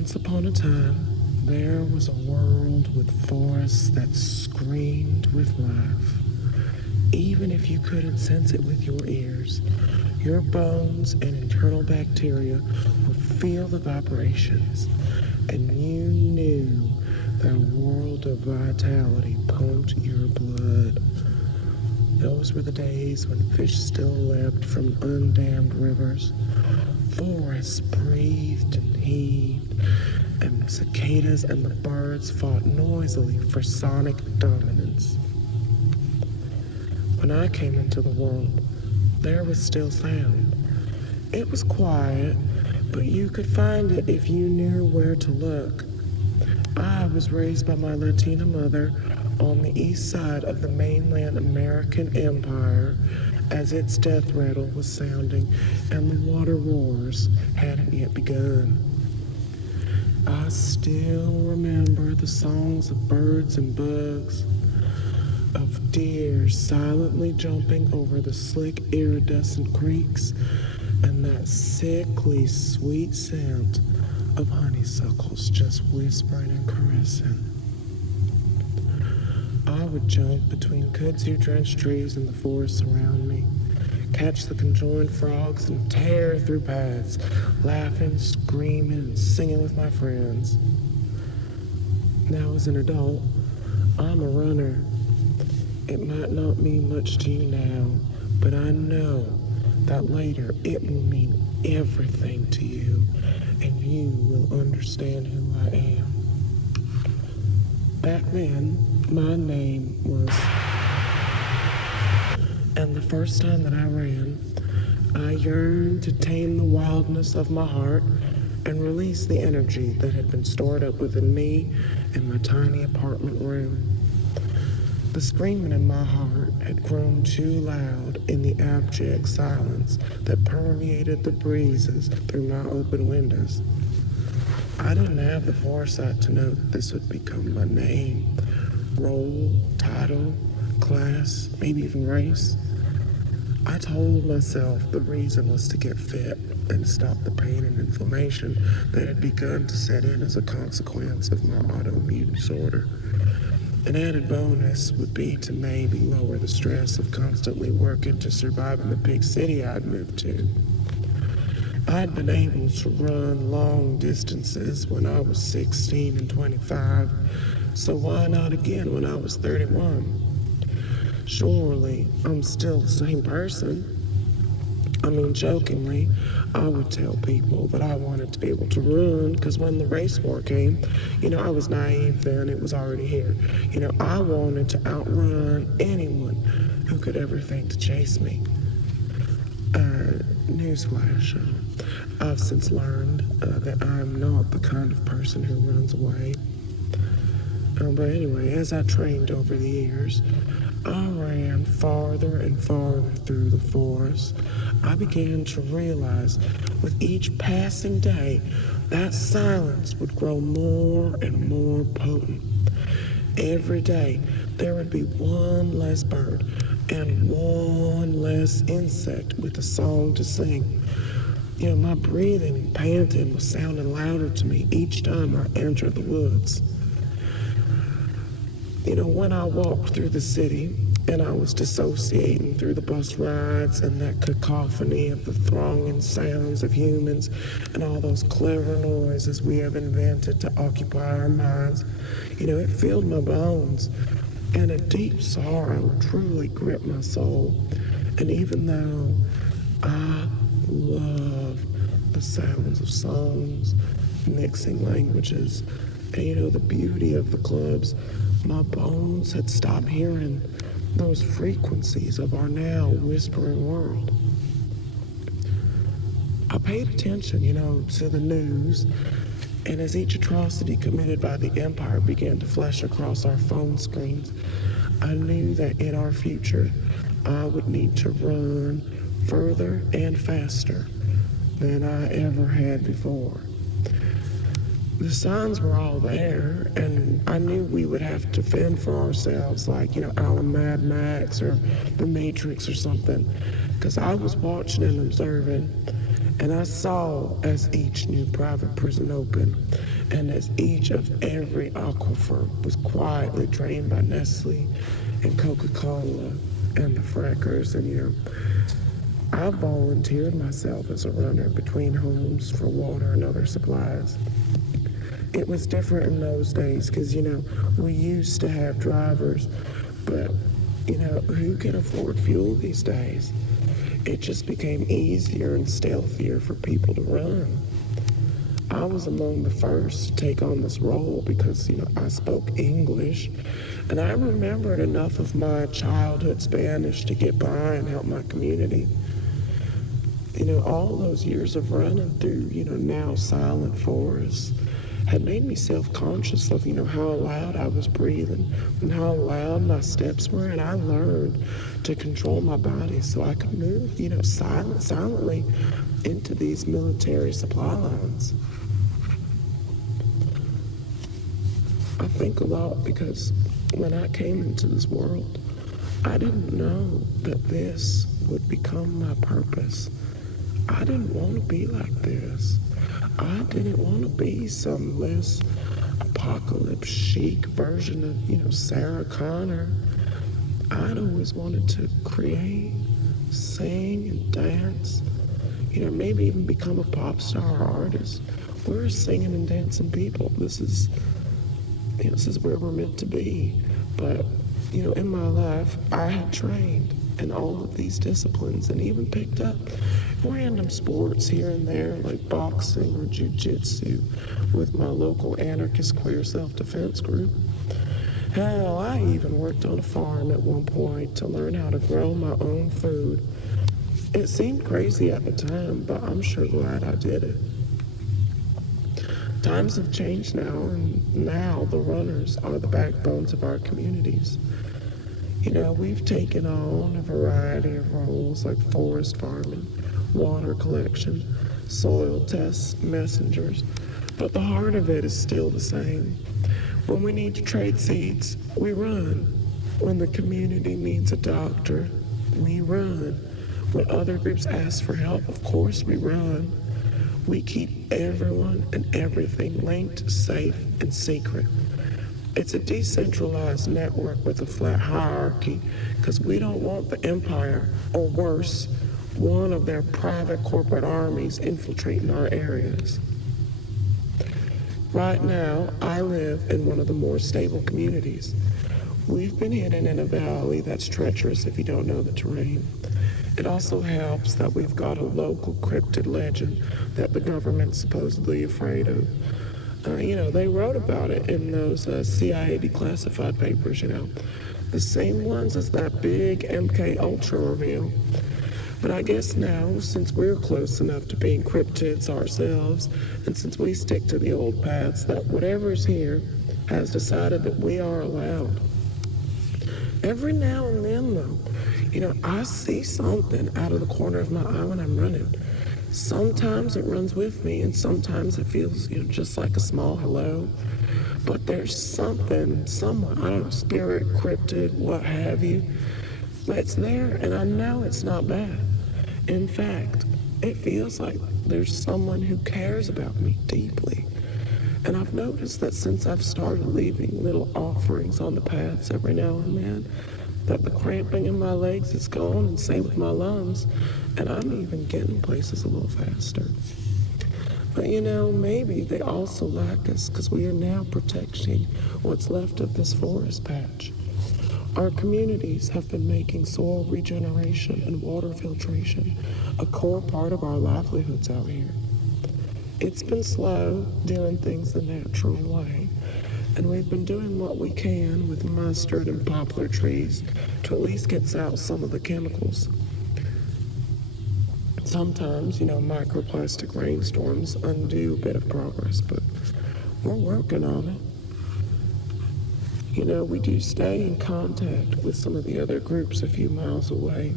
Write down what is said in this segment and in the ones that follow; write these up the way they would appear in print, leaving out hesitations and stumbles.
Once upon a time, there was a world with forests that screamed with life. Even if you couldn't sense it with your ears, your bones and internal bacteria would feel the vibrations, and you knew that world of vitality pumped your blood. Those were the days when fish still leapt from undammed rivers, forests breathed and heaved, and cicadas and the birds fought noisily for sonic dominance. When I came into the world, there was still sound. It was quiet, but you could find it if you knew where to look. I was raised by my Latina mother on the east side of the mainland American Empire as its death rattle was sounding and the water wars hadn't yet begun. I still remember the songs of birds and bugs, of deer silently jumping over the slick iridescent creeks, and that sickly sweet scent of honeysuckles just whispering and caressing. I would jump between kudzu-drenched trees in the forest around me, catch the conjoined frogs and tear through paths, laughing, screaming, and singing with my friends. Now as an adult, I'm a runner. It might not mean much to you now, but I know that later it will mean everything to you, and you will understand who I am. Back then, my name was, and the first time that I ran, I yearned to tame the wildness of my heart and release the energy that had been stored up within me in my tiny apartment room. The screaming in my heart had grown too loud in the abject silence that permeated the breezes through my open windows. I didn't have the foresight to know that this would become my name, role, title, class, maybe even race. I told myself the reason was to get fit and stop the pain and inflammation that had begun to set in as a consequence of my autoimmune disorder. An added bonus would be to maybe lower the stress of constantly working to survive in the big city I'd moved to. I'd been able to run long distances when I was 16 and 25, so why not again when I was 31? Surely I'm still the same person. I mean, jokingly, I would tell people that I wanted to be able to run because when the race war came, I was naive then, it was already here. I wanted to outrun anyone who could ever think to chase me. Newsflash, I've since learned that I'm not the kind of person who runs away. But anyway, as I trained over the years, I ran farther and farther through the forest. I began to realize with each passing day, that silence would grow more and more potent. Every day, there would be one less bird and one less insect with a song to sing. My breathing and panting was sounding louder to me each time I entered the woods. When I walked through the city and I was dissociating through the bus rides and that cacophony of the thronging sounds of humans and all those clever noises we have invented to occupy our minds, it filled my bones and a deep sorrow truly gripped my soul. And even though I love the sounds of songs, mixing languages, and the beauty of the clubs, my bones had stopped hearing those frequencies of our now whispering world. I paid attention, to the news, and as each atrocity committed by the Empire began to flash across our phone screens, I knew that in our future, I would need to run further and faster than I ever had before. The signs were all there, and I knew we would have to fend for ourselves like, a la Mad Max or The Matrix or something, because I was watching and observing, And I saw as each new private prison opened, and as each of every aquifer was quietly drained by Nestle and Coca-Cola and the frackers, and I volunteered myself as a runner between homes for water and other supplies. It was different in those days because, we used to have drivers, but, who can afford fuel these days? It just became easier and stealthier for people to run. I was among the first to take on this role because, I spoke English and I remembered enough of my childhood Spanish to get by and help my community. All those years of running through, now silent forests had made me self-conscious of, how loud I was breathing and how loud my steps were. And I learned to control my body so I could move, silently into these military supply lines. I think a lot because when I came into this world, I didn't know that this would become my purpose. I didn't want to be like this. I didn't want to be some less apocalypse chic version of, Sarah Connor. I'd always wanted to create, sing, and dance, maybe even become a pop star or artist. We're singing and dancing people. This is where we're meant to be. But, in my life, I had trained in all of these disciplines and even picked up random sports here and there like boxing or jiu-jitsu with my local anarchist queer self-defense group. Hell, I even worked on a farm at one point to learn how to grow my own food. It seemed crazy at the time, but I'm sure glad I did it. Times have changed now, and now the runners are the backbones of our communities. We've taken on a variety of roles like forest farming, water collection, soil tests, messengers, but the heart of it is still the same. When we need to trade seeds, we run. When the community needs a doctor, we run. When other groups ask for help, of course we run. We keep everyone and everything linked, safe, and secret. It's a decentralized network with a flat hierarchy because we don't want the empire, or worse, one of their private corporate armies infiltrating our areas. Right now, I live in one of the more stable communities. We've been hidden in a valley that's treacherous if you don't know the terrain. It also helps that we've got a local cryptid legend that the government's supposedly afraid of. They wrote about it in those CIA declassified papers, the same ones as that big MK Ultra reveal. But I guess now, since we're close enough to being cryptids ourselves, and since we stick to the old paths, that whatever's here has decided that we are allowed. Every now and then, though, I see something out of the corner of my eye when I'm running. Sometimes it runs with me, and sometimes it feels, just like a small hello. But there's something, someone, I don't know, spirit, cryptid, what have you, that's there, and I know it's not bad. In fact, it feels like there's someone who cares about me deeply. And I've noticed that since I've started leaving little offerings on the paths every now and then, that the cramping in my legs is gone, and same with my lungs, and I'm even getting places a little faster. But maybe they also like us because we are now protecting what's left of this forest patch. Our communities have been making soil regeneration and water filtration a core part of our livelihoods out here. It's been slow doing things the natural way, and we've been doing what we can with mustard and poplar trees to at least get out some of the chemicals. Sometimes, microplastic rainstorms undo a bit of progress, but we're working on it. We do stay in contact with some of the other groups a few miles away.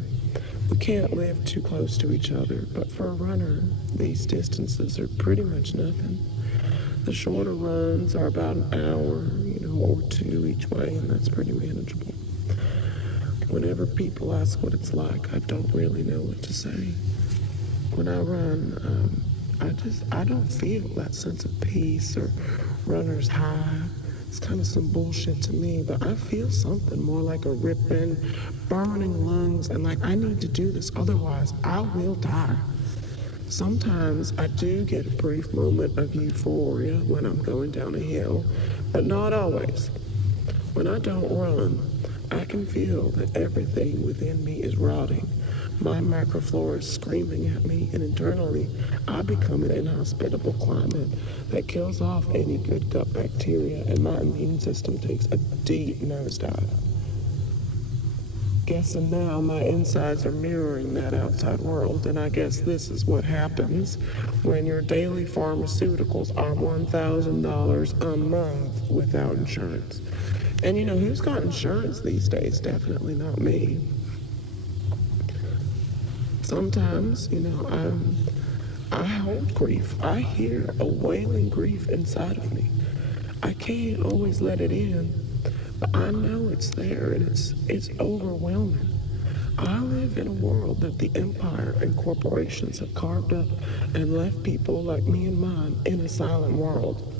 We can't live too close to each other, but for a runner, these distances are pretty much nothing. The shorter runs are about an hour, or two each way, and that's pretty manageable. Whenever people ask what it's like, I don't really know what to say. when I run, I don't feel that sense of peace or runner's high. It's kind of some bullshit to me, but I feel something more like a ripping, burning lungs, and like I need to do this, otherwise I will die. Sometimes I do get a brief moment of euphoria when I'm going down a hill, but not always. When I don't run, I can feel that everything within me is rotting. My microflora is screaming at me, and internally, I become an inhospitable climate that kills off any good gut bacteria, and my immune system takes a deep nosedive. Guessing now my insides are mirroring that outside world, and I guess this is what happens when your daily pharmaceuticals are $1,000 a month without insurance. And you know, who's got insurance these days? Definitely not me. Sometimes, I hold grief. I hear a wailing grief inside of me. I can't always let it in, but I know it's there, and it's overwhelming. I live in a world that the empire and corporations have carved up and left people like me and mine in a silent world.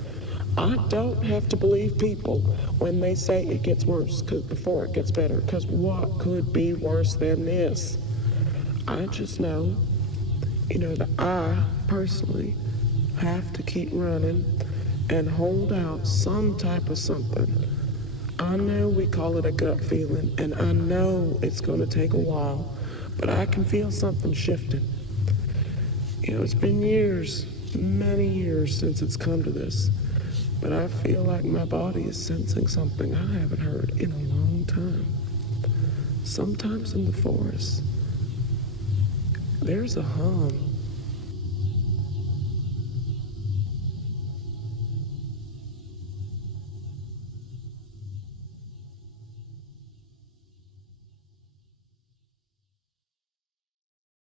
I don't have to believe people when they say it gets worse before it gets better, because what could be worse than this? I just know, that I personally have to keep running and hold out some type of something. I know we call it a gut feeling, and I know it's going to take a while, but I can feel something shifting. It's been years, many years since it's come to this, but I feel like my body is sensing something I haven't heard in a long time. Sometimes in the forest, there's a hum